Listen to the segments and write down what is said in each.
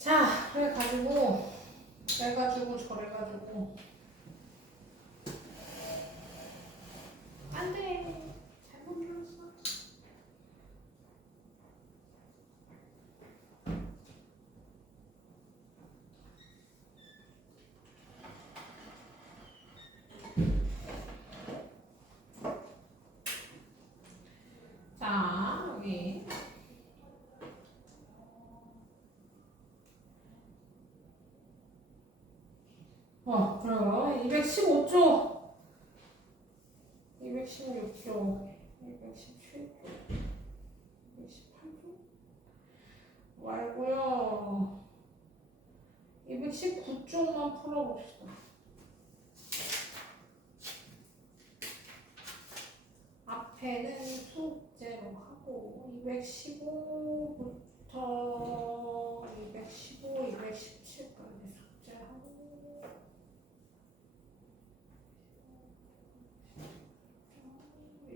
자, 그래가지고 저래가지고 안 돼. 잘못 눌렀어. 자, 여기. 그래요. 215조, 216조, 217조, 218조 말고요. 219조만 풀어봅시다. 앞에는 숙제로 하고 215부터 215, 217까지 숙제하고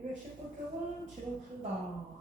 219쪽은 지금 푼다.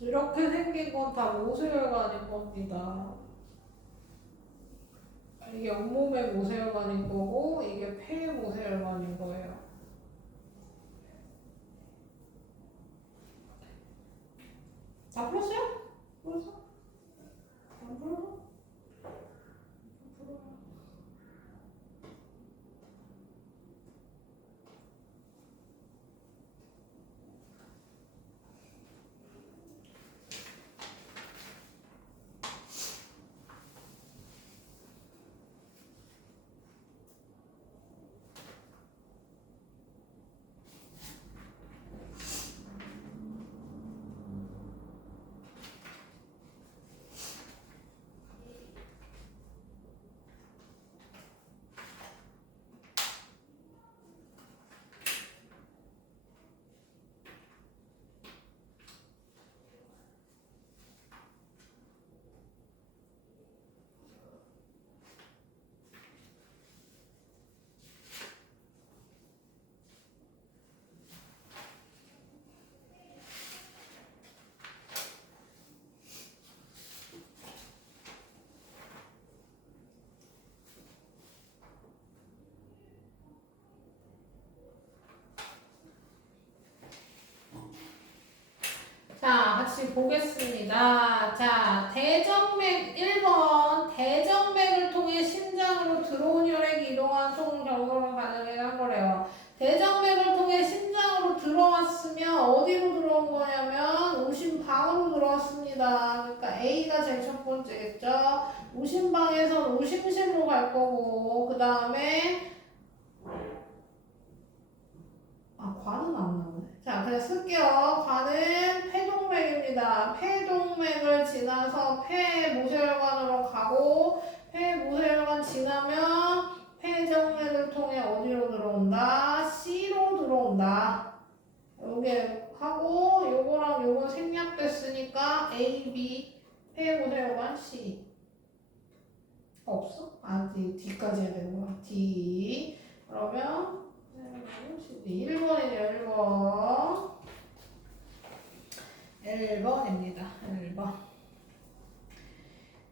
이렇게 생긴 건 다 모세혈관일 겁니다. 이게 온몸의 모세혈관인 거고 이게 폐의 모세혈관인 거예요. 다 풀었어요? 풀었어? 안 풀었어? 풀어요. 같이 보겠습니다. 자, 대정맥 1번. 대정맥을 통해 심장으로 들어온 혈액이 이동한 총 경로를 가능한 거래요. 대정맥을 통해 심장으로 들어왔으면 어디로 들어온 거냐면 오심방으로 들어왔습니다. 그러니까 A가 제일 첫 번째겠죠. 오심방에선 오심실로 갈 거고 그 다음에 관은 안 나오네. 자, 그냥 쓸게요. 관은 폐동맥입니다. 폐동맥을 지나서 폐모세혈관으로 가고 폐모세혈관 지나면 폐정맥을 통해 어디로 들어온다? C로 들어온다. 요게 하고 요거랑 요거 생략됐으니까 A, B 폐모세혈관 C. 없어? 아, D까지 해야 되는 거야. D. 그러면 1번이네요. 1번. 1번입니다. 1번.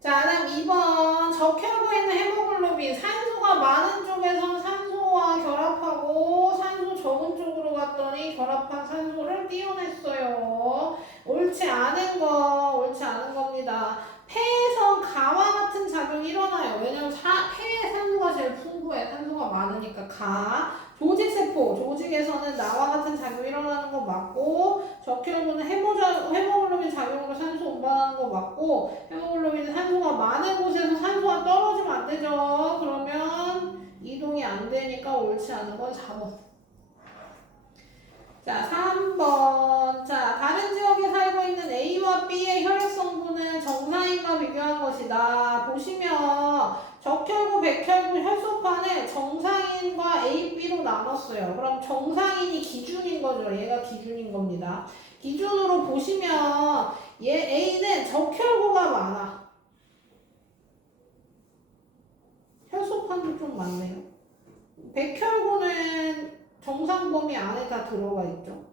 자, 그다음 2번. 적혈구에 있는 헤모글로빈. 산소가 많은 쪽에선 산소와 결합하고 산소 적은 쪽으로 갔더니 결합한 산소를 띄어냈어요. 옳지 않은 겁니다. 폐에서 가와 같은 작용이 일어나요. 왜냐면 폐에 산소가 제일 풍부해. 산소가 많으니까 조직세포, 조직에서는 나와 같은 작용이 일어나는 거 맞고 적혈구는 헤모글로빈 작용으로 산소 운반하는 거 맞고 헤모글로빈은 산소가 많은 곳에서 산소가 떨어지면 안 되죠. 그러면 이동이 안 되니까 옳지 않은 건 4번. 자, 3번. 자, 다른 지역에 살고 있는 A와 B의 혈액 성분은 정상인과 비교한 것이다. 보시면 적혈구, 백혈구 혈소판을 정상인과 A, B로 나눴어요. 그럼 정상인이 기준인 거죠. 얘가 기준인 겁니다. 기준으로 보시면 얘 A는 적혈구가 많아. 혈소판도 좀 많네요. 백혈구는 정상 범위 안에 다 들어가 있죠.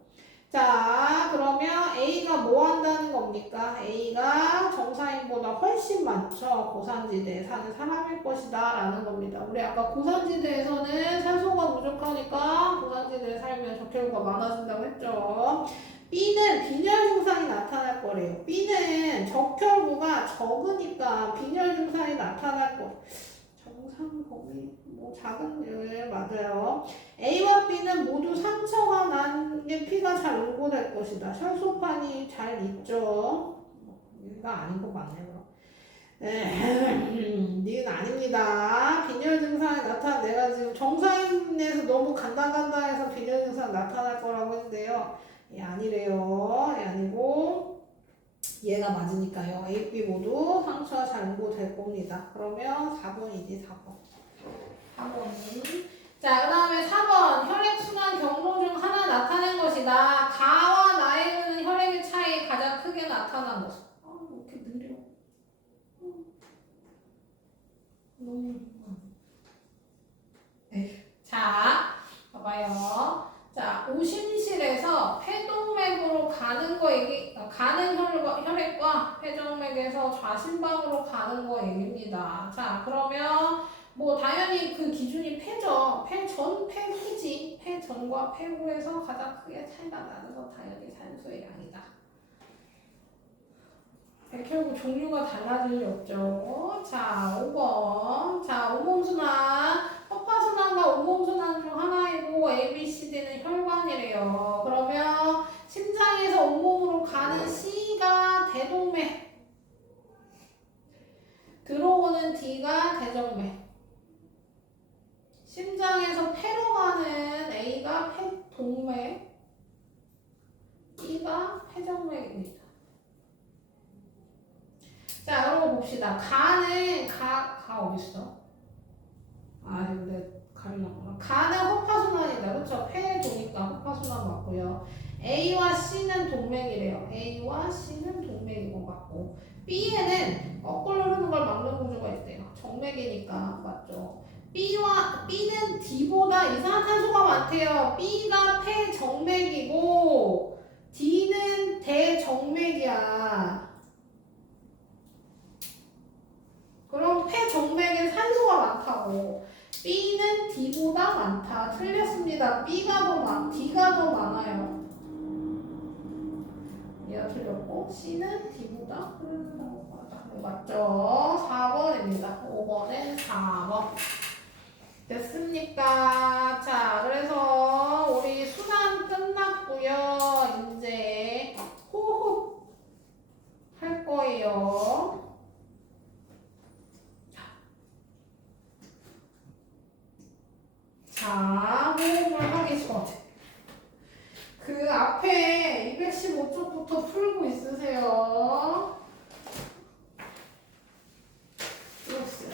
자, 그러면 A가 뭐 한다는 겁니까? A가 정상인보다 훨씬 많죠. 고산지대에 사는 사람일 것이다 라는 겁니다. 우리 아까 고산지대에서는 산소가 부족하니까 고산지대에 살면 적혈구가 많아진다고 했죠. B는 빈혈 증상이 나타날 거래요. B는 적혈구가 적으니까 빈혈 증상이 나타날 거예요. 정상 범위 작은 맞아요. A와 B는 모두 상처가 난 게 피가 잘 응고될 것이다. 혈소판이 잘 있죠. 얘가 아닌 거 맞네요. 니은 아닙니다. 빈혈 증상이 내가 지금 정상인에서 너무 간당간당해서 빈혈 증상 나타날 거라고 했는데요. 얘 아니래요. 얘 아니고 얘가 맞으니까요. A, B 모두 상처가 잘 응고될 겁니다. 그러면 4번이지 4번. 4번. 자, 그 다음에 4번. 혈액순환 경로 중 하나 나타낸 것이다. 가와 나에 있는 혈액의 차이 가장 크게 나타난 것. 왜 이렇게 느려? 너무. 자, 봐봐요. 자, 오심실에서 폐동맥으로 가는 거 가는 혈액과 폐정맥에서 좌심방으로 가는 거 얘기입니다. 자, 그러면 당연히 그 기준이 폐죠. 폐후지. 폐전과 폐후에서 가장 크게 차이가 나는 건 당연히 산소의 양이다. 백혈구 종류가 달라질 리 없죠. 자, 5번. 자, 온몸순환. 허파순환과 온몸순환 중 하나이고 A, B, C, D는 혈관이래요. 그러면 심장에서 온몸으로 가는 C가 대동맥. 들어오는 D가 대정맥. 심장에서 폐로 가는 A가 폐동맥, B가 폐정맥입니다. 자, 그러고 봅시다. 가는 가 어딨어? 근데 가려구나. 가는 허파순환이다. 그쵸? 폐에 도니까 허파순환 맞고요. A와 C는 동맥이래요. A와 C는 동맥인 것 같고 B에는 거꾸로 흐르는 걸 막는 구조가 있대요. 정맥이니까 맞죠? B는 D보다 이산화탄소가 많대요. B가 폐정맥이고 D는 대정맥이야. 그럼 폐정맥엔 산소가 많다고. B는 D보다 많다. 틀렸습니다. D가 더 많아요. 얘가 틀렸고 되고 C는 D보다 크다고 하다. 맞죠? 4번입니다. 5번엔 4번. 됐습니까? 자, 그래서 우리 순환 끝났고요. 이제 호흡 할 거예요. 자, 호흡을 하기 전에 그 앞에 215쪽부터 풀고 있으세요. 플러스.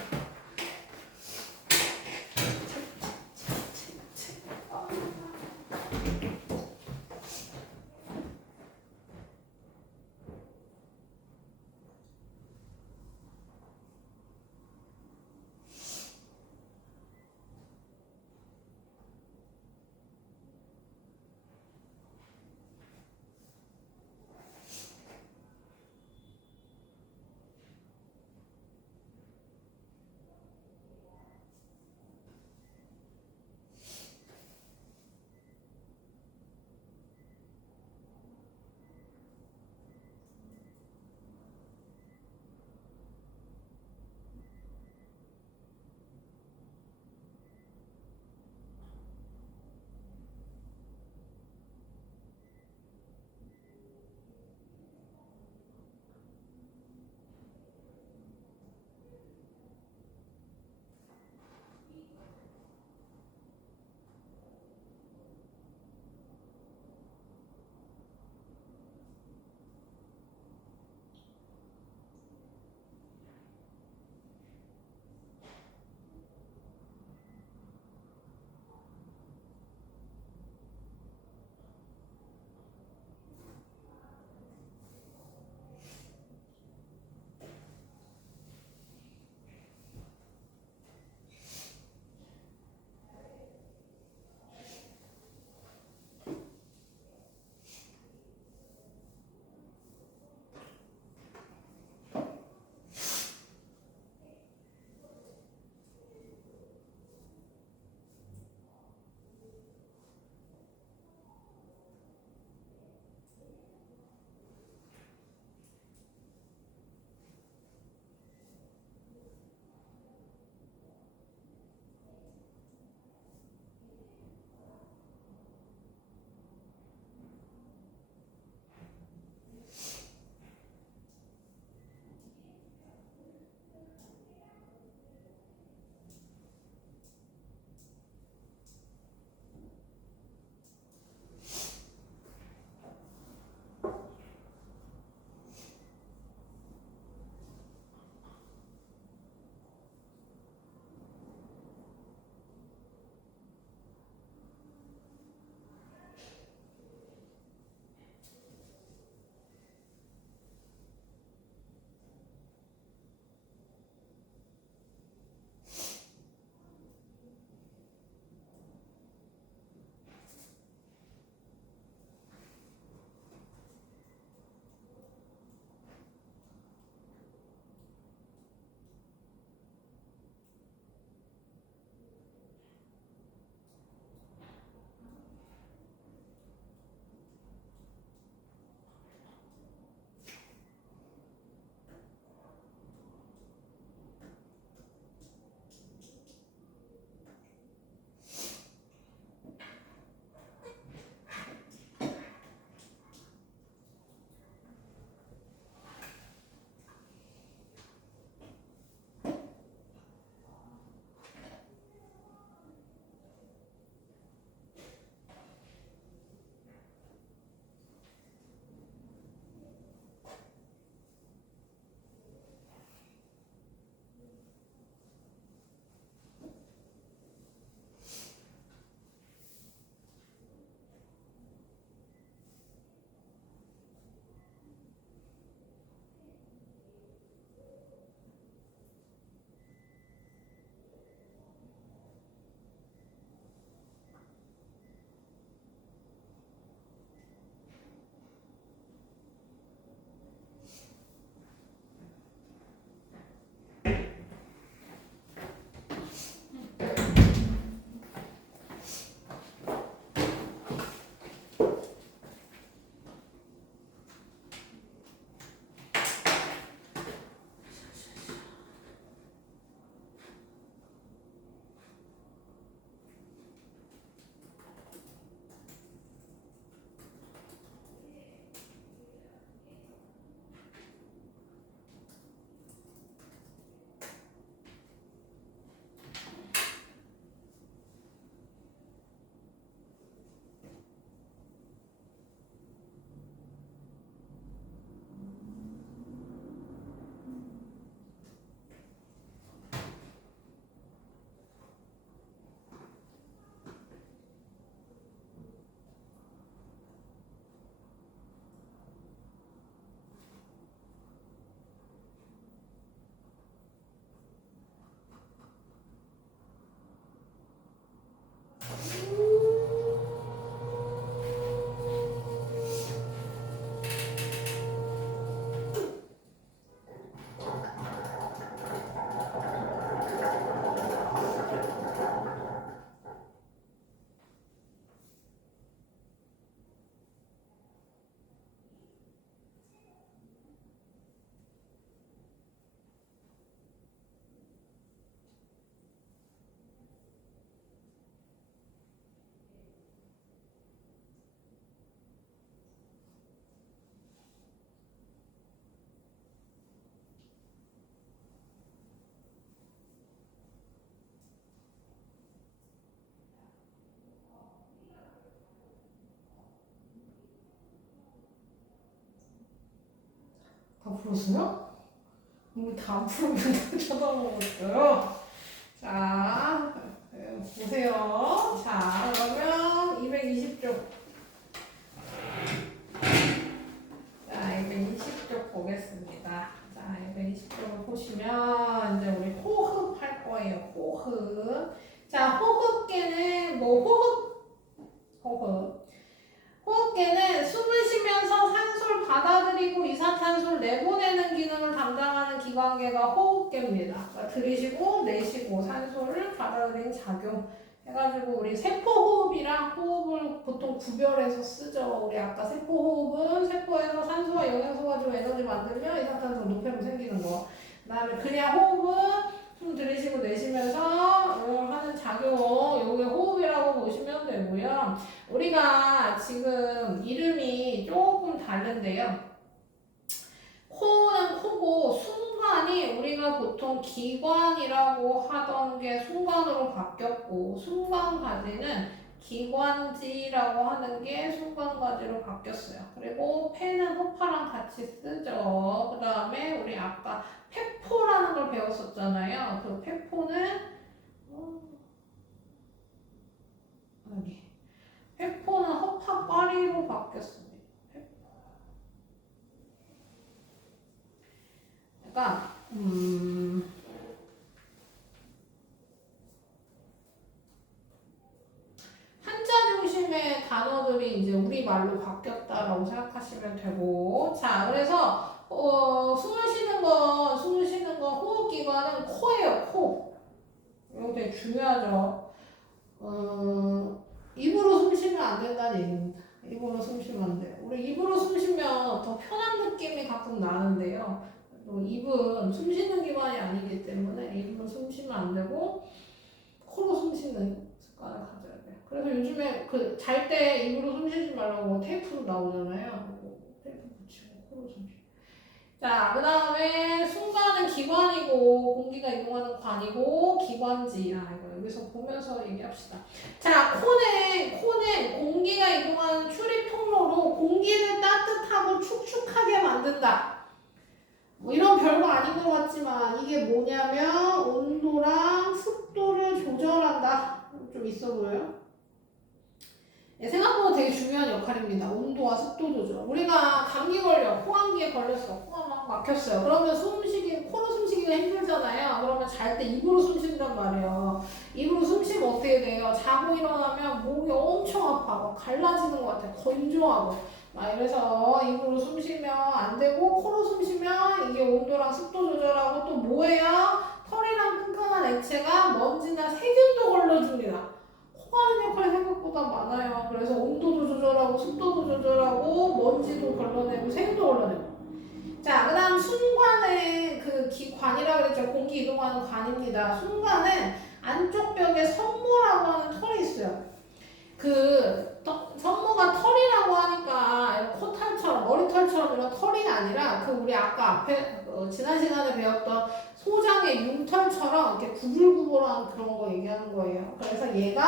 다 풀었어요? 우리 다 풀면 쳐다보고 있어요. 자, 보세요. 자, 그러면 220쪽. 자, 220쪽 보겠습니다. 자, 220쪽을 보시면 이제 우리 호흡 할 거예요. 호흡. 자, 호흡계는 호흡계는 숨을 쉬면서 산소를 받아들이고 이산탄소를 내보내는 기능을 담당하는 기관계가 호흡계입니다. 그러니까 들이쉬고 내쉬고 산소를 받아들이는 작용 해가지고 우리 세포호흡이랑 호흡을 보통 구별해서 쓰죠. 우리 아까 세포호흡은 세포에서 산소와 영양소 가지고 에너지 만들면 이산탄소 노폐물 생기는 거. 그 다음에 그냥 호흡은 숨 들이쉬고 내쉬면서 하는 작용, 요게 호흡이라고 보시면 되고요. 우리가 지금 이름이 조금 다른데요. 코는 코고 순간이 우리가 보통 기관이라고 하던 게 순간으로 바뀌었고 순간가지는 기관지라고 하는 게 순간가지로 바뀌었어요. 그리고 폐는 호파랑 같이 쓰죠. 그 다음에 우리 아까 폐포라는 걸 배웠었잖아요. 그 폐포는 여기 폐포는 허파과리로 바뀌었습니다. 그러니까 한자 중심의 단어들이 이제 우리말로 바뀌었다라고 생각하시면 되고, 자, 그래서 숨을 쉬는 거 호흡기관은 코예요. 코. 이거 되게 중요하죠. 입으로 숨 쉬면 안 된다는 얘기입니다. 입으로 숨 쉬면 안 돼요. 우리 입으로 숨 쉬면 더 편한 느낌이 가끔 나는데요. 또 입은 숨 쉬는 기관이 아니기 때문에 입으로 숨 쉬면 안 되고 코로 숨 쉬는 습관을 가져야 돼요. 그래서 요즘에 그 잘 때 입으로 숨 쉬지 말라고 테이프도 나오잖아요. 테이프 붙이고 코로 숨 쉬고. 자, 그 다음에 순간은 기관이고 공기가 이동하는 관이고 기관지. 이거 여기서 보면서 얘기합시다. 자, 코는 공기가 이동하는 출입 통로로 공기를 따뜻하고 축축하게 만든다. 뭐 이런 별거 아닌 것 같지만 이게 뭐냐면 온도랑 습도를 조절한다. 좀 있어 보여요? 생각보다 되게 중요한 역할입니다. 온도와 습도 조절. 우리가 감기 걸려, 코감기에 걸렸어. 코가 막 막혔어요. 그러면 코로 숨쉬기가 힘들잖아요. 그러면 잘 때 입으로 숨 쉰단 말이에요. 입으로 숨 쉬면 어떻게 돼요? 자고 일어나면 목이 엄청 아파. 막 갈라지는 것 같아. 건조하고. 이래서 입으로 숨 쉬면 안 되고 코로 숨 쉬면 이게 온도랑 습도 조절하고 또 뭐예요? 털이랑 끈끈한 액체가 먼지나 세균도 걸러줍니다. 코가 하는 역할이 생각보다 많아요. 그래서 온도도 조절하고 습도도 조절하고 먼지도 걸러내고 세균도 걸러내고. 자, 그 다음 순관은 그 관이라고 그랬죠. 공기 이동하는 관입니다. 순관은 안쪽 벽에 성모라고 하는 털이 있어요. 성모가 털이라고 하니까 코털처럼 머리털처럼 이런 털이 아니라 우리 아까 앞에 지난 시간에 배웠던 소장의 융털처럼 이렇게 구불구불한 그런 거 얘기하는 거예요. 그래서 얘가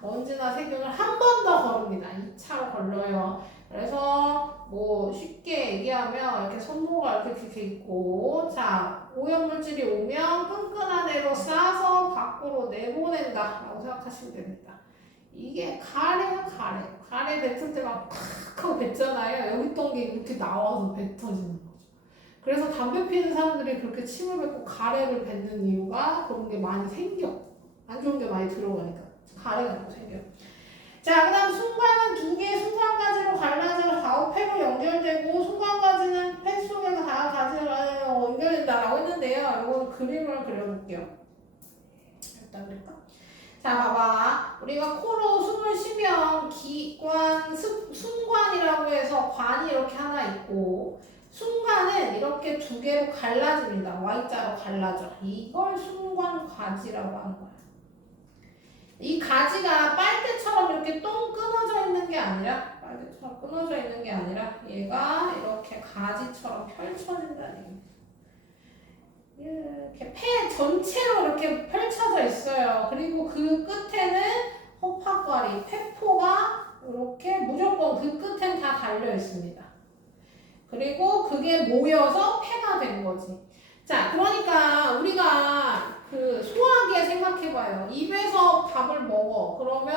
먼지나 세균을 한 번 더 거릅니다. 2차로 걸러요. 그래서 뭐 쉽게 얘기하면 이렇게 손모가 이렇게 있고, 자, 오염물질이 오면 끈끈한 애로 싸서 밖으로 내보낸다 라고 생각하시면 됩니다. 이게 가래요. 가래 뱉을 때 막 팍 하고 뱉잖아요. 여기 있던 게 이렇게 나와서 뱉어지는 거죠. 그래서 담배 피우는 사람들이 그렇게 침을 뱉고 가래를 뱉는 이유가 그런 게 많이 생겨. 안 좋은 게 많이 들어가니까 가래가 또 생겨. 자, 그 다음 순간은 두 개의 순간가지로 갈라져 좌우폐로 연결되고 순간가지는 폐 속에 다 가지로 연결된다라고 했는데요. 이거는 그림을 그려볼게요. 일단 그릴까? 자, 봐봐. 우리가 코로 숨을 쉬면 순관이라고 해서 관이 이렇게 하나 있고 순관은 이렇게 두 개로 갈라집니다. Y자로 갈라져. 이걸 순관가지라고 하는 거야. 이 가지가 빨대처럼 이렇게 똥 끊어져 있는 게 아니라 얘가 이렇게 가지처럼 펼쳐진다는 얘기입니다. 이렇게 폐 전체로 이렇게 펼쳐져 있어요. 그리고 그 끝에는 호파과리, 폐포가 이렇게 무조건 그 끝엔 다 달려 있습니다. 그리고 그게 모여서 폐가 된 거지. 자, 그러니까 우리가 그 소화기에 생각해봐요. 입에서 밥을 먹어. 그러면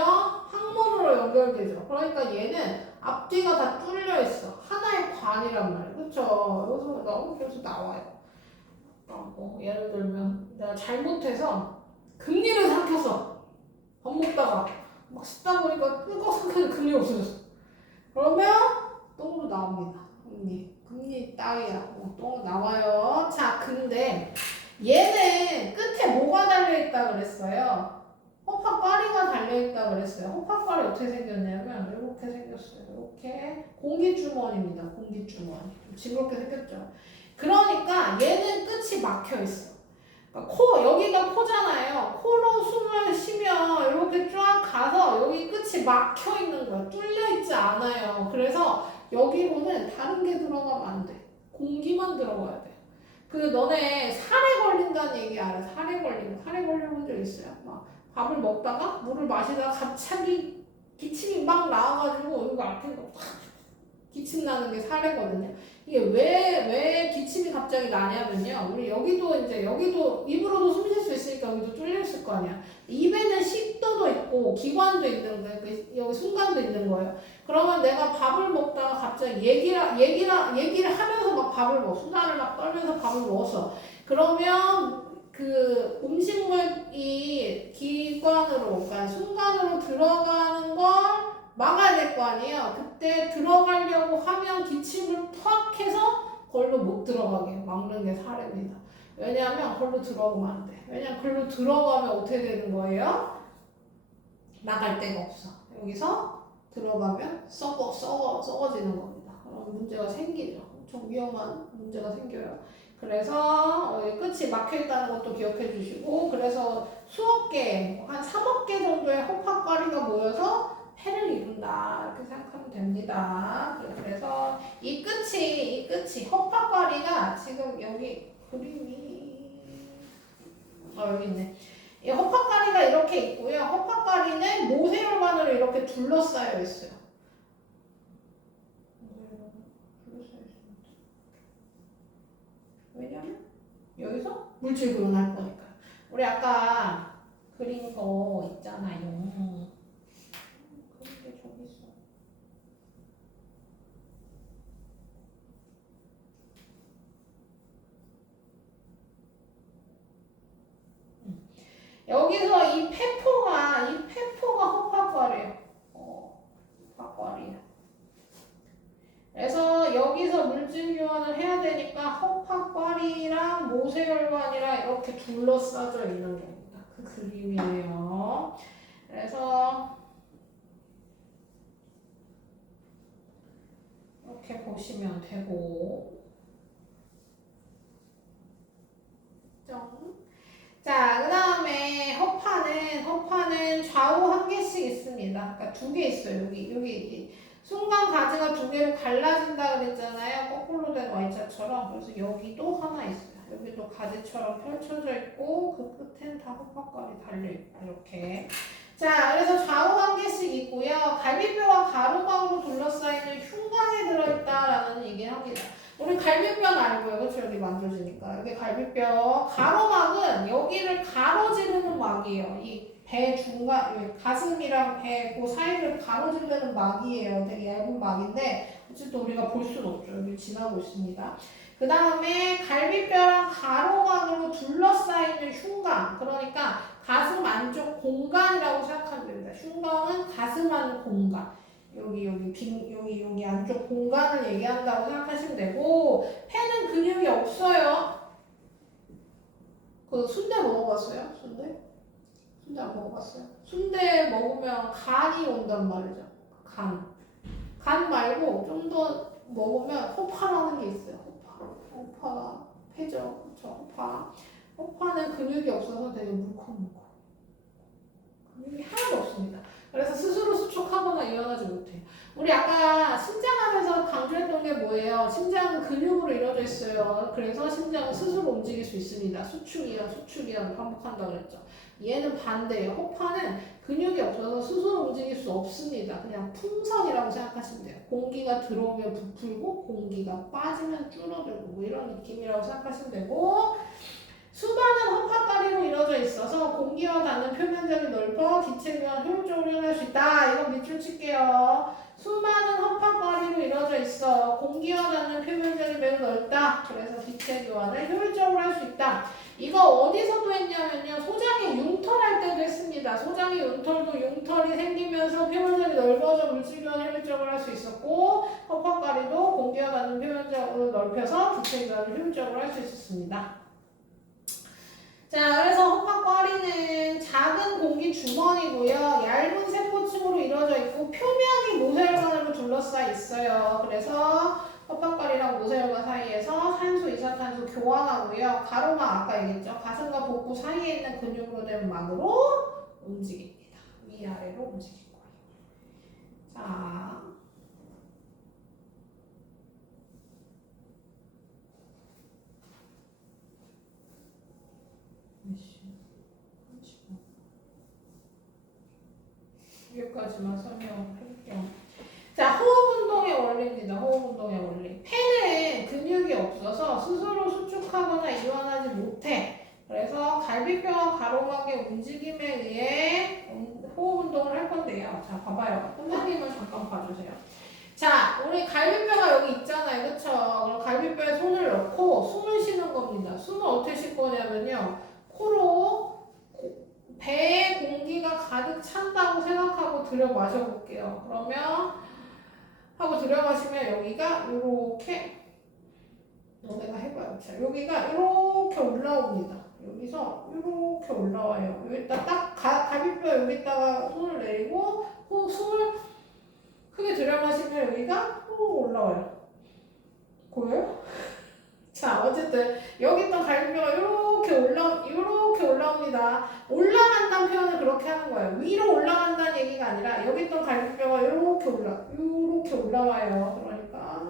항문으로 연결되죠. 그러니까 얘는 앞뒤가 다 뚫려 있어. 하나의 관이란 말이에요. 그쵸? 여기서 나와요. 예를 들면 내가 잘못해서 금리를 삼켰어. 밥 먹다가 막 씹다 보니까 끄고 삼켜서 금리 없어졌어. 그러면 똥으로 나옵니다. 금리 딸이야. 똥으로 나와요. 자, 근데 얘는 끝에 뭐가 달려있다 그랬어요? 호파과리가 달려있다 그랬어요. 호파과리 어떻게 생겼냐면 이렇게 생겼어요. 이렇게 공기주머니입니다. 공기주머니. 징그럽게 생겼죠. 그러니까 얘는 끝이 막혀있어. 그러니까 여기가 코잖아요. 코로 숨을 쉬면 이렇게 쫙 가서 여기 끝이 막혀있는 거야. 뚫려있지 않아요. 그래서 여기로는 다른 게 들어가면 안 돼. 공기만 들어가야 돼. 너네 살에 걸린다는 얘기 알아? 살에 걸려본 적 있어요? 막 밥을 먹다가 물을 마시다가 갑자기 기침이 막 나와가지고 여기 앞에 기침 나는 게 살해거든요. 이게 왜 기침이 갑자기 나냐면요. 우리 여기도 입으로도 숨 쉴 수 있으니까 여기도 뚫려 있을 거 아니야. 입에는 식도도 있고 기관도 있는 거예요. 여기 순간도 있는 거예요. 그러면 내가 밥을 먹다가 갑자기 얘기를 하면서 막 밥을 먹어. 수다를 막 떨면서 밥을 먹었어. 그러면 그 음식물이 기관으로, 그러니까 순간으로 들어가는 걸 막아야 될 거 아니에요. 그때 들어가려고 하면 기침을 턱 해서 걸로 못 들어가게 막는 게 살입니다. 왜냐하면 걸로 들어가면 안 돼. 왜냐하면 걸로 들어가면 어떻게 되는 거예요? 나갈 데가 없어. 여기서 들어가면 썩어지는 겁니다. 그럼 문제가 생기죠. 엄청 위험한 문제가 생겨요. 그래서 끝이 막혀있다는 것도 기억해 주시고, 그래서 수억 개, 한 3억 개 정도의 호팝과리가 모여서 폐를 이룬다 이렇게 생각하면 됩니다. 그래서 이 끝이 허파과리가 지금 여기 그림이 여기 있네. 이 허파과리가 이렇게 있고요. 허파과리는 모세혈관으로 이렇게 둘러싸여 있어요. 왜냐면 여기서 물질 그론할 거니까. 우리 아까 그린 거 있잖아요. 여기서 이 페포가 호파과리예요. 호파과리야. 그래서 여기서 물질 교환을 해야 되니까 호파과리랑 모세혈관이랑 이렇게 둘러싸져 있는 겁니다. 그 그림이에요. 그래서 이렇게 보시면 되고. 자, 그 다음에 허파는 좌우 한 개씩 있습니다. 그러니까 2개 있어요. 여기 순간 가지가 2개로 갈라진다 그랬잖아요. 거꾸로 된 Y자처럼. 그래서 여기도 하나 있어요. 여기도 가지처럼 펼쳐져 있고 그 끝엔 다 호파과리 달려있고 이렇게. 자, 그래서 좌우 한 개씩 있고요. 갈비뼈와 가로막으로 둘러싸이는 흉곽에 들어있다라는 얘기를 합니다. 우리 갈비뼈는 알고요. 그렇죠? 여기 만져지니까. 여기 갈비뼈. 가로막은 여기를 가로지르는 막이에요. 이 배 중간, 가슴이랑 배 그 사이를 가로지르는 막이에요. 되게 얇은 막인데 어쨌든 우리가 볼 수는 없죠. 여기 지나고 있습니다. 그 다음에 갈비뼈랑 가로막으로 둘러싸이는 흉곽. 그러니까 가슴 안쪽 공간이라고 생각하면 됩니다. 흉곽은 가슴 안 공간. 여기 안쪽 공간을 얘기한다고 생각하시면 되고, 폐는 근육이 없어요. 그 순대 먹어봤어요? 순대 안 먹어봤어요? 순대 먹으면 간이 온단 말이죠. 간 말고 좀 더 먹으면 호파라는 게 있어요. 호파가 폐죠. 그쵸? 호파는 근육이 없어서 되게 물컹물컹. 근육이 하나도 없습니다. 그래서 스스로 수축하거나 일어나지 못해요. 우리 아까 심장하면서 강조했던 게 뭐예요? 심장은 근육으로 이루어져 있어요. 그래서 심장은 스스로 움직일 수 있습니다. 수축이야 반복한다 그랬죠. 얘는 반대예요. 호파는 근육이 없어서 스스로 움직일 수 없습니다. 그냥 풍선이라고 생각하시면 돼요. 공기가 들어오면 부풀고 공기가 빠지면 줄어들고 뭐 이런 느낌이라고 생각하시면 되고, 수반은 허파다리로 이루어져 있어서 공기와 닿는 표면적이 넓어 기체를 효율적으로 이용할 수 있다. 이건 밑줄 칠게요. 수많은 허파다리로 이루어져 있어. 공기와 닿는 표면적이 매우 넓다. 그래서 기체 교환을 효율적으로 할 수 있다. 이거 어디서도 했냐면요. 소장이 융털할 때도 했습니다. 소장이 융털도 융털이 생기면서 표면적이 넓어져 물질 교환을 효율적으로 할 수 있었고, 허파다리도 공기와 닿는 표면적으로 넓혀서 기체 교환을 효율적으로 할 수 있었습니다. 자, 그래서 허파과리는 작은 공기 주머니고요. 얇은 세포층으로 이루어져 있고 표면이 모세혈관으로 둘러싸여 있어요. 그래서 허파과리랑 모세혈관 사이에서 산소, 이산탄소 교환하고요. 가로막 아까 얘기했죠. 가슴과 복부 사이에 있는 근육으로 된 막으로 움직입니다. 위아래로 움직일 거예요. 자. 여기까지만 설명할게요. 자, 호흡 운동의 원리입니다. 호흡 운동의 원리. 폐는 근육이 없어서 스스로 수축하거나 이완하지 못해. 그래서 갈비뼈와 가로막의 움직임에 의해 호흡 운동을 할 건데요. 자, 봐봐요. 선생님을 잠깐 봐주세요. 자, 우리 갈비뼈가 여기 있잖아요. 그쵸? 그럼 갈비뼈에 손을 넣고 숨을 쉬는 겁니다. 숨을 어떻게 쉴 거냐면요. 코로 배에 공기가 가득 찬다고 생각하고 들여 마셔볼게요. 그러면 하고 들여 마시면 여기가 이렇게 너네가 해봐요. 자, 여기가 이렇게 올라옵니다. 여기서 이렇게 올라와요. 여기다 딱 갈비뼈 여기다가 손을 내리고 숨을 크게 들여 마시면 여기가 올라와요. 보여요? 자, 어쨌든 여기 있던 갈비뼈가 이렇게 올라옵니다. 올라간다는 표현을 그렇게 하는 거예요. 위로 올라간다는 얘기가 아니라 여기 있던 갈비뼈가 이렇게 올라와요. 그러니까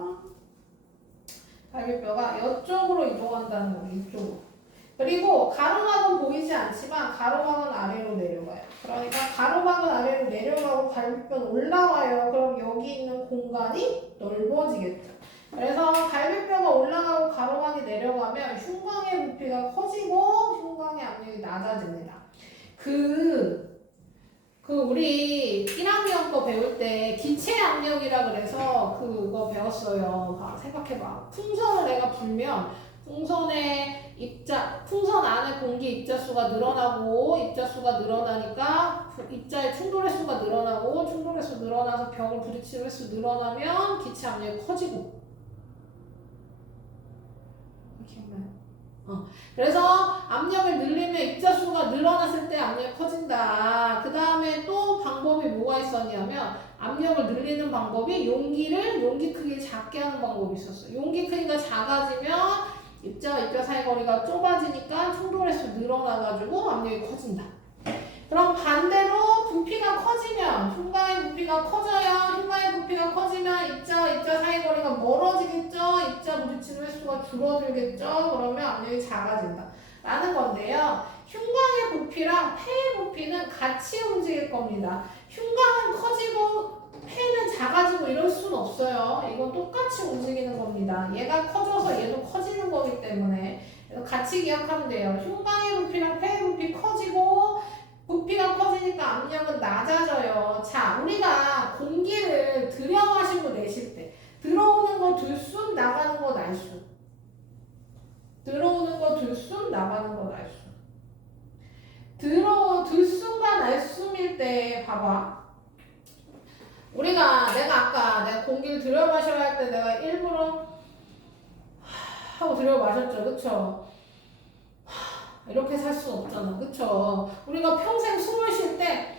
갈비뼈가 이쪽으로 이동한다는 거예요. 이쪽으로. 그리고 가로막은 보이지 않지만 가로막은 아래로 내려가요. 그러니까 가로막은 아래로 내려가고 갈비뼈는 올라와요. 그럼 여기 있는 공간이 넓어지겠죠. 그래서 갈비뼈가 올라가고 가로막이 내려가면 흉곽의 부피가 커지고 흉곽의 압력이 낮아집니다. 우리 1학년 거 배울 때 기체 압력이라 그래서 그거 배웠어요. 생각해봐. 풍선을 내가 불면 풍선 안에 공기 입자수가 늘어나고 입자수가 늘어나니까 입자의 충돌 횟수가 늘어나고 충돌 횟수 늘어나서 벽을 부딪히는 횟수 늘어나면 기체 압력이 커지고. 그래서 압력을 늘리면 입자수가 늘어났을 때 압력이 커진다. 그 다음에 또 방법이 뭐가 있었냐면 압력을 늘리는 방법이 용기 크기 작게 하는 방법이 있었어요. 용기 크기가 작아지면 입자와 입자 사이 거리가 좁아지니까 충돌횟수 늘어나가지고 압력이 커진다. 그럼 반대로 부피가 커지면 흉곽의 부피가 커져요. 흉곽의 부피가 커지면 입자와 입자 사이 거리가 멀어지겠죠. 입자 부딪히는 횟수가 줄어들겠죠. 그러면 압력이 작아진다 라는 건데요. 흉곽의 부피랑 폐의 부피는 같이 움직일 겁니다. 흉곽은 커지고 폐는 작아지고 이럴 수는 없어요. 이건 똑같이 움직이는 겁니다. 얘가 커져서 얘도 커지는 거기 때문에 그래서 같이 기억하면 돼요. 흉곽의 부피랑 폐의 부피 커지고 부피가 커지니까 압력은 낮아져요. 자, 우리가 공기를 들여 마시고 내쉴 때 들어오는 거 들숨, 나가는 거 날숨. 들어오는 거 들숨, 나가는 거 날숨. 들숨과 날숨일 때 봐봐. 내가 공기를 들여 마셔야 할 때 내가 일부러 하고 들여 마셨죠. 그쵸? 이렇게 살 수는 없잖아. 그쵸? 우리가 평생 숨을 쉴 때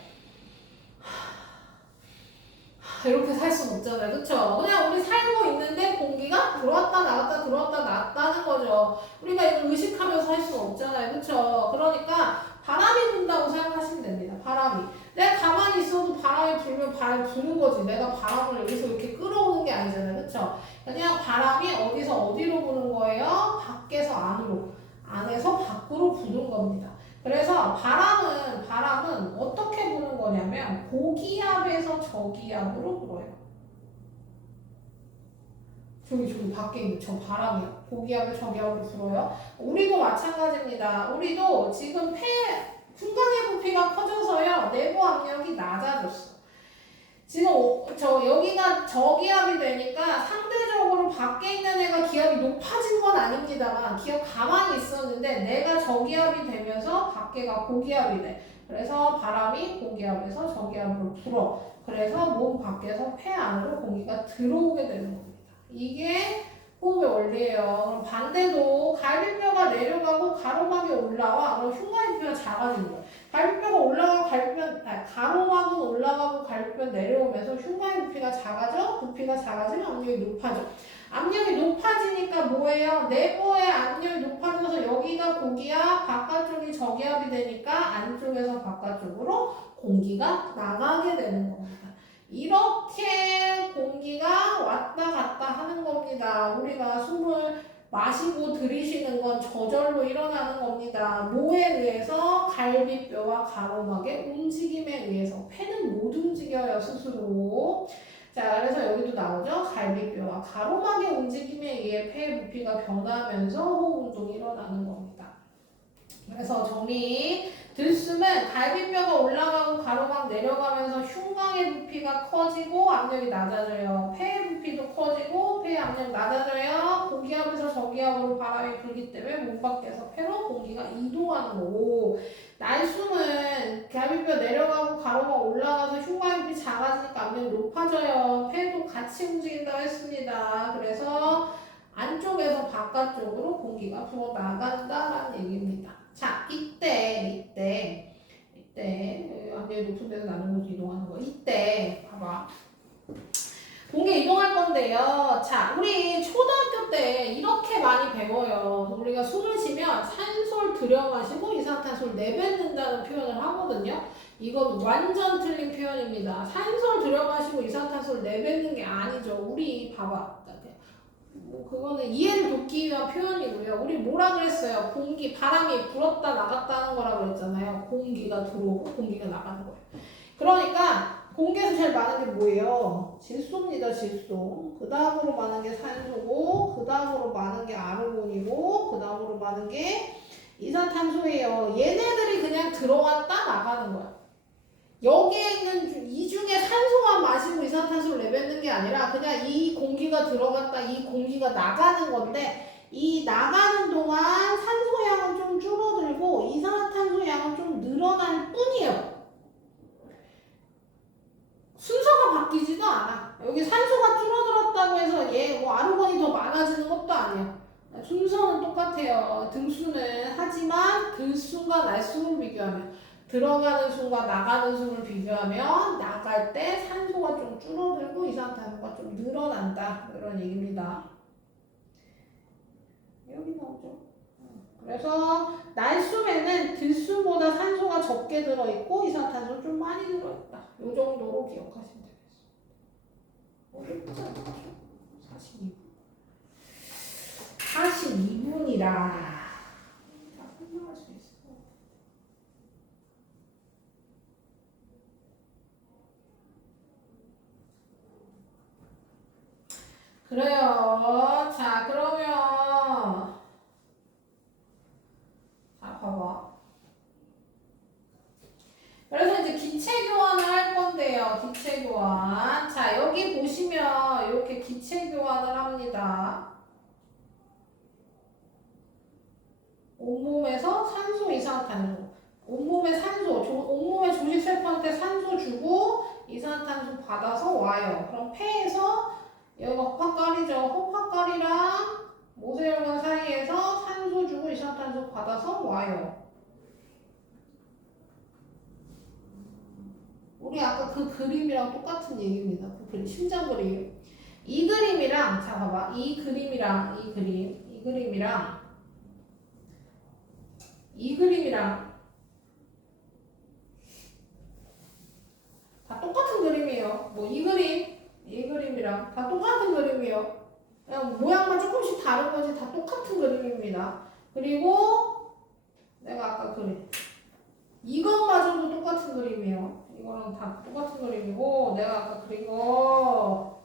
이렇게 살 수는 없잖아요. 그쵸? 그냥 우리 살고 있는데 공기가 들어왔다 나왔다는 거죠. 우리가 이걸 의식하면서 할 수는 없잖아요. 그쵸? 그러니까 바람이 분다고 생각하시면 됩니다. 바람이. 내가 가만히 있어도 바람이 불면 바람이 부는 거지. 내가 바람을 여기서 이렇게 끌어오는 게 아니잖아요. 그쵸? 그냥 바람이 어디서 어디로 부는 거예요? 밖에서 안으로. 안에서 밖으로 부는 겁니다. 그래서 바람은 어떻게 부는 거냐면 고기압에서 저기압으로 불어요. 저기 밖에 있는 저 바람이요. 고기압을 저기압으로 불어요. 우리도 마찬가지입니다. 우리도 지금 풍광의 부피가 커져서요. 내부 압력이 낮아졌어. 지금 여기가 저기압이 되니까 상대적으로 밖에 있는 애가 기압이 높아진 건 아닙니다만 기압 가만히 있었는데 내가 저기압이 되면서 밖에가 고기압이 돼. 그래서 바람이 고기압에서 저기압으로 불어. 그래서 몸 밖에서 폐 안으로 공기가 들어오게 되는 겁니다. 이게 호흡의 원리예요. 그럼 반대도 갈비뼈가 내려가고 가로막이 올라와. 그럼 흉곽의 작아지는 거예요. 갈비뼈가 올라가고 가로막은 올라가고 갈비뼈 내려오면서 흉곽의 부피가 작아져. 부피가 작아지면 압력이 높아져. 압력이 높아지니까 뭐예요? 내부의 압력이 높아져서 여기가 고기압, 바깥쪽이 저기압이 되니까 안쪽에서 바깥쪽으로 공기가 나가게 되는 겁니다. 이렇게 공기가 왔다 갔다 하는 겁니다. 우리가 숨을 마시고 들이쉬는 건 저절로 일어나는 겁니다. 뭐에 의해서? 갈비뼈와 가로막의 움직임에 의해서. 폐는 못 움직여요, 스스로. 자, 그래서 여기도 나오죠. 갈비뼈와 가로막의 움직임에 의해 폐의 부피가 변하면서 호흡 운동이 일어나는 겁니다. 그래서 정리. 들숨은 갈비뼈가 올라가고 가로막 내려가면서 흉곽의 부피가 커지고 압력이 낮아져요. 폐의 부피도 커지고 폐의 압력 낮아져요. 고기압에서 저기압으로 바람이 불기 때문에 몸 밖에서 폐로 공기가 이동하는 거고, 날숨은 갈비뼈 내려가고 가로막 올라가서 흉곽의 부피 작아지니까 압력이 높아져요. 폐도 같이 움직인다고 했습니다. 그래서 안쪽에서 바깥쪽으로 공기가 불어 나간다라는 얘기입니다. 자, 이때 압력이 높은 데서 낮은 곳으로 이동하는 거. 이때 봐봐. 공기 이동할 건데요. 자, 우리 초등학교 때 이렇게 많이 배워요. 우리가 숨을 쉬면 산소를 들여 마시고 이산탄소를 내뱉는다는 표현을 하거든요. 이건 완전 틀린 표현입니다. 산소를 들여 마시고 이산탄소를 내뱉는 게 아니죠. 우리 봐봐. 그거는 이해를 돕기 위한 표현이고요. 우리 뭐라 그랬어요? 바람이 불었다 나갔다 하는 거라고 그랬잖아요. 공기가 들어오고 공기가 나가는 거예요. 그러니까 공기에서 제일 많은 게 뭐예요? 질소입니다, 질소. 그 다음으로 많은 게 산소고, 그 다음으로 많은 게 아르곤이고, 그 다음으로 많은 게 이산탄소예요. 얘네들이 그냥 들어왔다 나가는 거야. 여기에 있는 이 중에 산소만 마시고 이산탄소를 내뱉는 게 아니라 그냥 이 공기가 들어갔다 이 공기가 나가는 건데, 이 나가는 동안 산소 양은 좀 줄어들고 이산탄소 양은 좀 늘어날 뿐이에요. 순서가 바뀌지도 않아. 여기 산소가 줄어들었다고 해서 얘 아르곤이 더 많아지는 것도 아니야. 순서는 똑같아요. 등수는. 하지만 들숨과 날숨을 비교하면, 들어가는 숨과 나가는 숨을 비교하면 나갈 때 산소가 좀 줄어들고 이산탄소가 좀 늘어난다. 이런 얘기입니다. 여기 나오죠. 그래서 날숨에는 들숨보다 산소가 적게 들어있고 이산탄소 좀 많이 들어있다. 이 정도로 기억하시면 되겠습니다. 어렵지 않죠? 42분이라 다 끝나갈 수 있을 것 같아요. 그래요. 자, 그러면 자, 봐봐. 그래서 이제 기체 교환을 할 건데요. 기체 교환. 자, 여기 보시면 이렇게 기체 교환을 합니다. 온몸에서 산소, 이산탄소. 온몸에 조직세포한테 산소 주고 이산탄소 받아서 와요. 그럼 폐에서 여기가 호박가리죠. 호박가리랑 모세혈관 사이에서 산소 주고 이산탄소 받아서 와요. 우리 아까 그 그림이랑 똑같은 얘기입니다. 그 그림, 심장 그림. 이 그림이랑, 자 봐봐. 이 그림이랑 다 똑같은 그림이에요. 뭐 이 그림, 이 그림이랑 다 똑같은 그림이에요. 그냥 모양만 조금씩 다른 거지 다 똑같은 그림입니다. 그리고 내가 아까 그림 이것마저도 똑같은 그림이에요. 이거랑 다 똑같은 그림이고 내가 아까 그린 거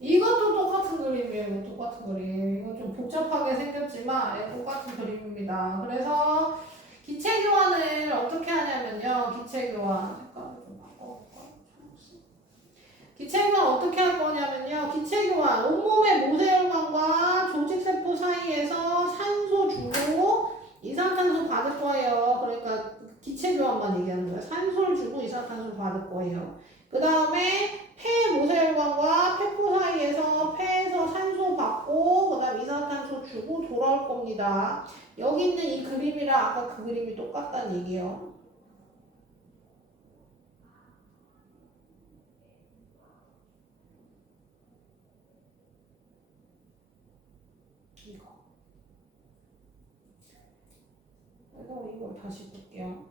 이것도 똑같은 그림이에요. 이거 똑같은 그림. 이거 좀 복잡하게 생겼지만 예, 똑같은 그림입니다. 그래서 기체 교환을 어떻게 하냐면요. 기체 교환 색깔을 좀 바꿔볼까요? 기체 교환 어떻게 할 거냐면요. 기체 교환 온몸의 모세혈관과 조직세포 사이에서 산소 주고 이산탄소 받을 거예요. 그러니까 기체 교환만 얘기하는 거예요. 산소를 주고 이산탄소 받을 거예요. 그 다음에 폐 모세혈관과 폐포 사이에서 폐에서 산소 받고 그 다음 이산탄소 주고 돌아올 겁니다. 여기 있는 이 그림이랑 아까 그 그림이 똑같다는 얘기예요. 이거. 그래서 이걸 다시 볼게요.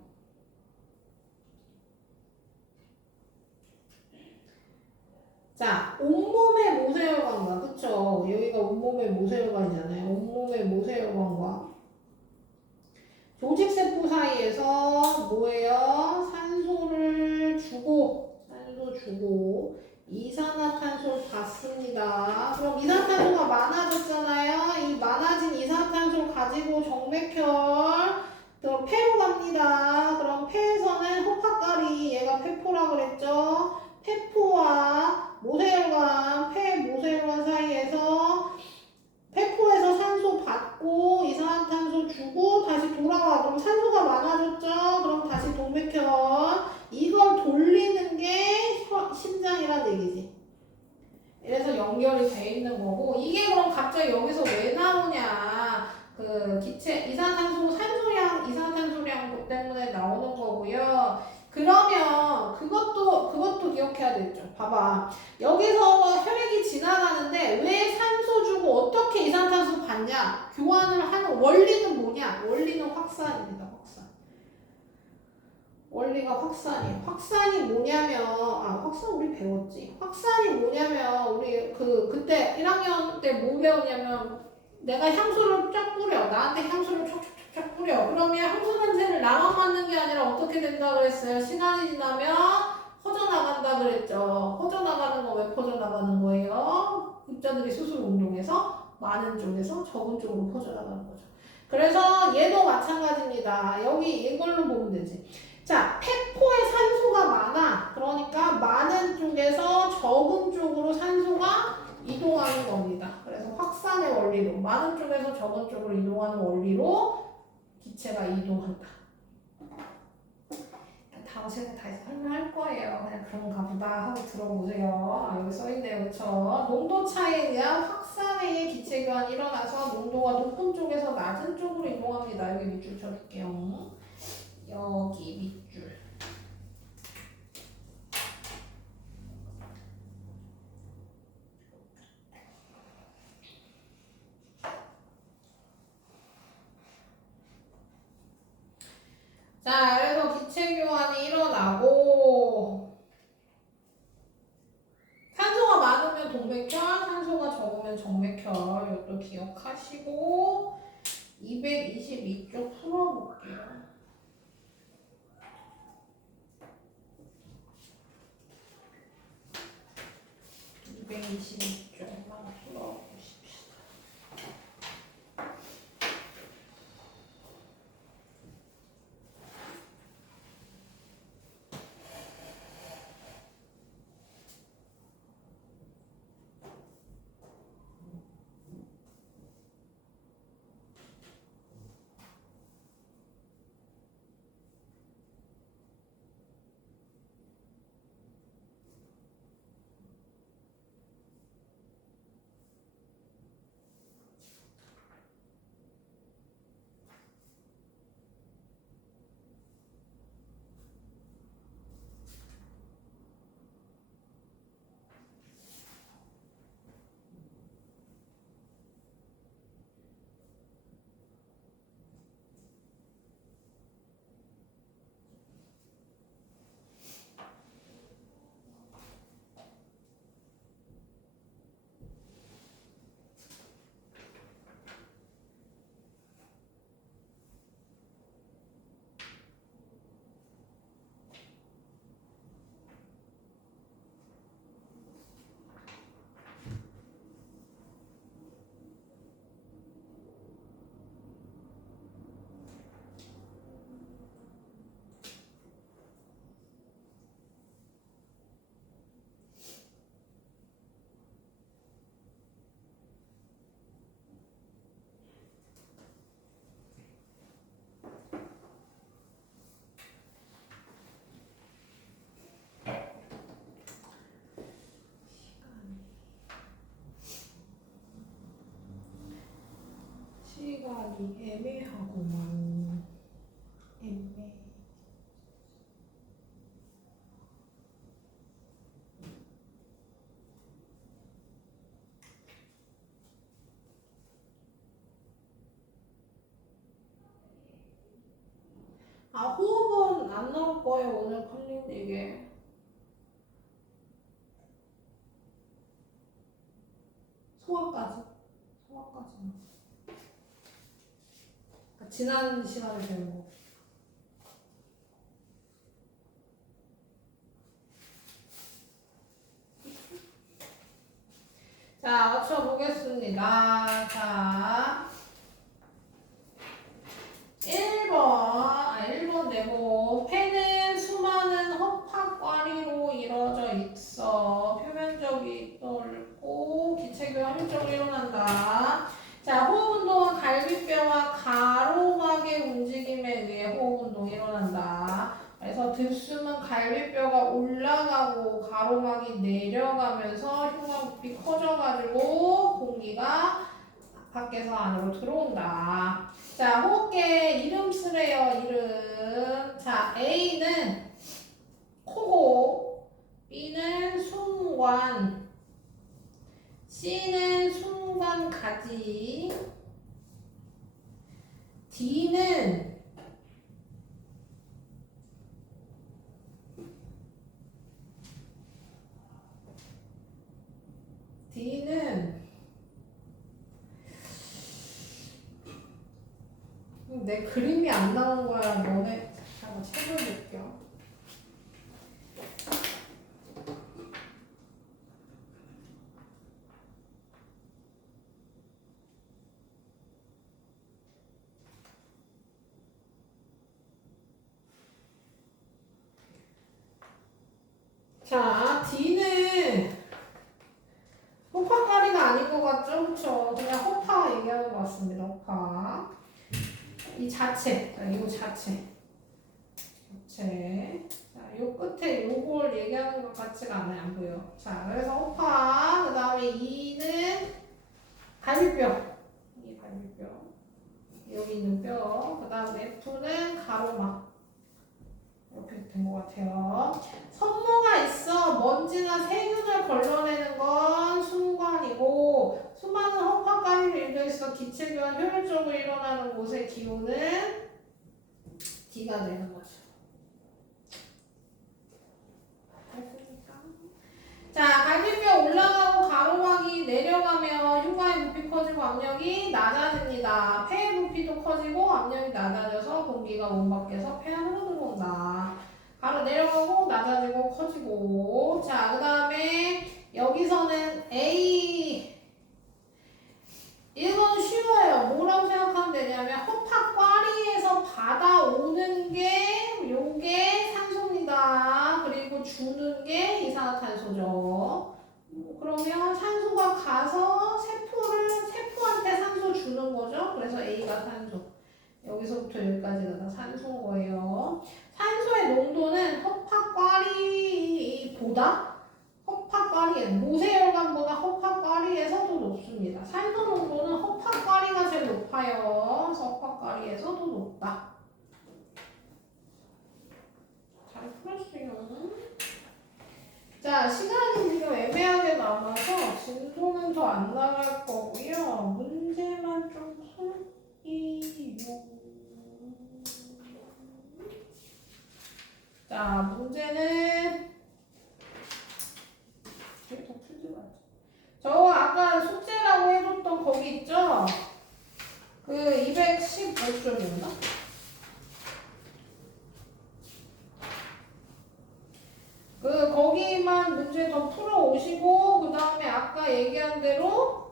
자, 온몸의 모세혈관과 그쵸? 여기가 온몸의 모세혈관이잖아요. 온몸의 모세혈관과 조직세포 사이에서 뭐예요? 산소를 주고 산소 주고 이산화탄소를 받습니다. 그럼 이산화탄소가 많아졌잖아요. 이 많아진 이산화탄소를 가지고 정맥혈 그럼 폐로 갑니다. 그럼 폐에서는 호박가리 얘가 폐포라 그랬죠. 폐포와 모세혈관, 폐 모세혈관 사이에서 폐포에서 산소 받고 이산화탄소 주고 다시 돌아와. 그럼 산소가 많아졌죠? 그럼 다시 동맥혈. 이걸 돌리는 게 심장이란 얘기지. 이래서 연결이 돼 있는 거고 이게 그럼 갑자기 여기서 왜 나오냐. 그 기체 이산화탄소 산소량 이산화탄소량 때문에 나오는 거고요. 그러면 그것도 기억해야 되죠. 봐봐. 여기서 혈액이 지나가는데 왜 산소 주고 어떻게 이산탄소 받냐? 교환을 하는 원리는 뭐냐? 원리는 확산입니다. 확산. 원리가 확산이에요. 확산이 뭐냐면 확산 우리 배웠지. 확산이 뭐냐면 우리 그때 1학년 때 뭐 배웠냐면 내가 향수를 쫙 뿌려. 나한테 향수를 쫙쫙쫙 뿌려. 그러면 향수 냄새를 나만 맡는 게 아니라 어떻게 된다 그랬어요? 시간이 지나면 퍼져나간다 그랬죠. 퍼져나가는 거 왜 퍼져나가는 거예요? 입자들이 스스로 운동해서 많은 쪽에서 적은 쪽으로 퍼져나가는 거죠. 그래서 얘도 마찬가지입니다. 여기 이걸로 보면 되지. 자, 폐포에 산소가 많아. 그러니까 많은 쪽에서 적은 쪽으로 산소가 이동하는 겁니다. 그래서 확산의 원리로 많은 쪽에서 적은 쪽으로 이동하는 원리로 기체가 이동한다. 다음 시간에 다시 설명할 거예요. 그냥 그런가 보다 하고 들어보세요. 여기 써있네요. 그쵸? 농도 차이에 의한 확산에 의해 기체 교환이 일어나서 농도가 높은 쪽에서 낮은 쪽으로 이동합니다. 여기 밑줄 쳐줄게요. 여기 밑줄. 자, 그래서 기체 교환이 일어나고 산소가 많으면 동맥혈, 산소가 적으면 정맥혈. 이것도 기억하시고 222쪽 풀어볼게요. 222쪽만 풀어보십시다. 애매하구만. 애매. 아, 호흡은 안 나올 거예요, 오늘 풀린 이게. 소화까지. 소화까지. 그러니까 지난 시간에 배운 거. 자, 맞춰보겠습니다. 자, 1번 내고, 폐는 수많은 허파과리로 이루어져 있어. 표면적이 넓고, 기체교가 효율적으로 일어난다. 자, 호흡운동은 갈비뼈와 가로막의 움직임에 의해 호흡운동이 일어난다. 그래서 들숨은 갈비뼈가 올라가고 가로막이 내려가면서 흉곽 부피 커져가지고 공기가 밖에서 안으로 들어온다. 자, 호흡계 이름 쓰래요, 이름. 자, A는 코고, B는 숨관, C는 숨관가지, D는 내 그림이 안 나온 거야. 너네 잠깐 찾아볼게요. 자, D는 호파까리가 아닌 것 같죠? 그쵸? 그냥 호파 얘기하는 것 같습니다. 호파. 이 자체, 자, 이 자체. 자, 요 끝에 요걸 얘기하는 것 같지가 않아요. 안 보여. 자, 그래서 호파. 그 다음에 2는 갈비뼈. 이 갈비뼈. 여기 있는 뼈. 그 다음에 F는 가로막. 이렇게 된 것 같아요. 성모가 있어 먼지나 세균을 걸러내는 건 순관이고, 수많은 허파가리로 인도해서 기체교환 효율적으로 일어나는 곳의 기호는 D가 되는 거죠. 됐습니까? 자, 갈비뼈 올라가고 가로막이 내려가면 흉곽의 부피 커지고 압력이 낮아집니다. 폐의 부피도 커지고 압력이 낮아져서 공기가 몸 밖에서 폐 안으로 들어온다. 바로 내려가고 낮아지고 커지고. 자, 그 다음에 여기서는 A. 이건 쉬워요. 뭐라고 생각하면 되냐면 허파과리에서 받아오는 게 요게 산소입니다. 그리고 주는 게 이산화탄소죠. 그러면 산소가 가서 세포한테 산소 주는 거죠. 그래서 A가 산소. 여기서부터 여기까지가 다 산소인 거예요. 산소의 농도는 모세혈관보다 허파과리에서 더 높습니다. 산소 농도는 허파과리가 제일 높아요. 그래서 허파과리에서 더 높다. 잘 풀었어요. 자, 시간이 지금 애매하게 남아서 진도는 더 안 나갈 거고요. 문제만 좀 풀게요. 자, 문제는 더 풀지 말자. 저 아까 숙제라고 해줬던 거기 있죠? 그 215쪽이었나? 거기만 문제 더 풀어 오시고, 그 다음에 아까 얘기한 대로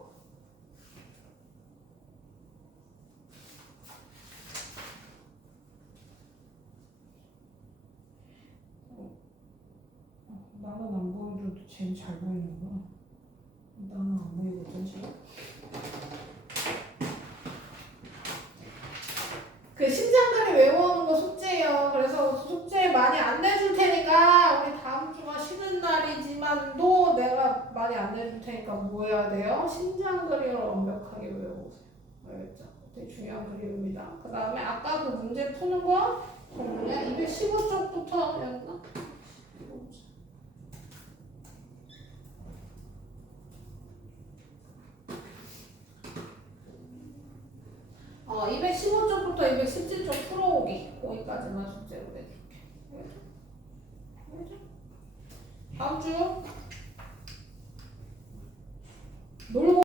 나는 안 보여줘도 쟤는 잘 보이는구나. 나는 안 보이거든, 지금. 그 심장그리 외워오는 거 숙제예요. 그래서 숙제 많이 안 내줄 테니까 우리 다음 주가 쉬는 날이지만도 내가 많이 안 내줄 테니까 뭐 해야 돼요? 심장그리를 완벽하게 외워보세요. 알겠죠? 되게 중요한 그림입니다. 그 다음에 아까 그 문제 푸는 거 뭐냐? 215쪽부터였나? 어, 215쪽부터 217쪽 풀어오기. 거기까지만 숙제로 내줄게. 알겠죠? 다음 주 놀고